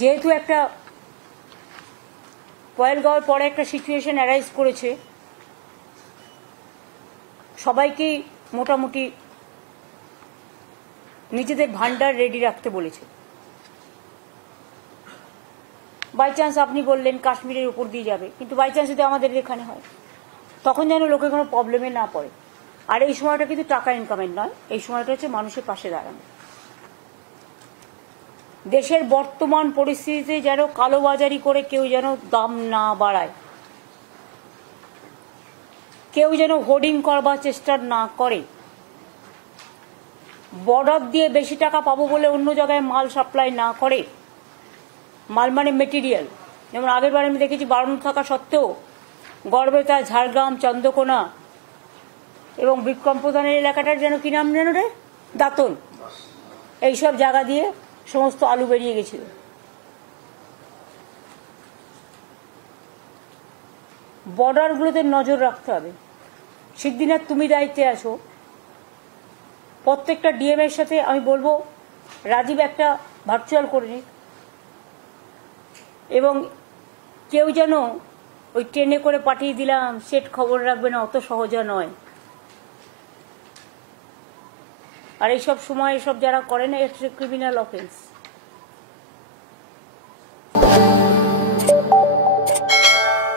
যেহেতু একটা পয়েলগাঁওয়ের পরে একটা সিচুয়েশন অ্যারাইজ করেছে, সবাইকেই মোটামুটি নিজেদের ভান্ডার রেডি রাখতে বলেছে। বাই চান্স আপনি বললেন কাশ্মীরের উপর দিয়ে যাবে, কিন্তু বাই চান্স যদি আমাদের এখানে হয়, তখন যেন লোকে কোনো প্রবলেমে না পড়ে। আর এই সময়টা কিন্তু টাকা ইনকামের নয়, এই সময়টা হচ্ছে মানুষের পাশে দাঁড়ানো। দেশের বর্তমান পরিস্থিতিতে যেন কালোবাজারি করে কেউ যেন দাম না বাড়ায়, কেউ যেন হোর্ডিং করবার চেষ্টা না করে, বর্ডার দিয়ে বেশি টাকা পাবো বলে অন্য জায়গায় মাল সাপ্লাই না করে। মাল মানে মেটেরিয়াল, যেমন আগের বার আমি দেখেছি বারণ থাকা সত্ত্বেও গড়বেতা, ঝাড়গ্রাম, চন্দ্রকোনা এবং বিক্রম প্রধানের এলাকাটার যেন কি নাম যেন রে, দাঁতন, এইসব জায়গা দিয়ে সমস্ত আলু বেরিয়ে গেছিল। বর্ডারগুলোতে নজর রাখতে হবে। সিদ্ধিনাথ, তুমি দায়িত্বে আছো, প্রত্যেকটা ডিএম এর সাথে আমি বলবো রাজীব একটা ভার্চুয়াল করে নিক, এবং কেউ যেন ওই ট্রেনে করে পাঠিয়ে দিলাম সেট খবর রাখবে না, অত সহজা নয়। আর এইসব সময় এসব যারা করে না, এটা ক্রিমিনাল অফেন্স।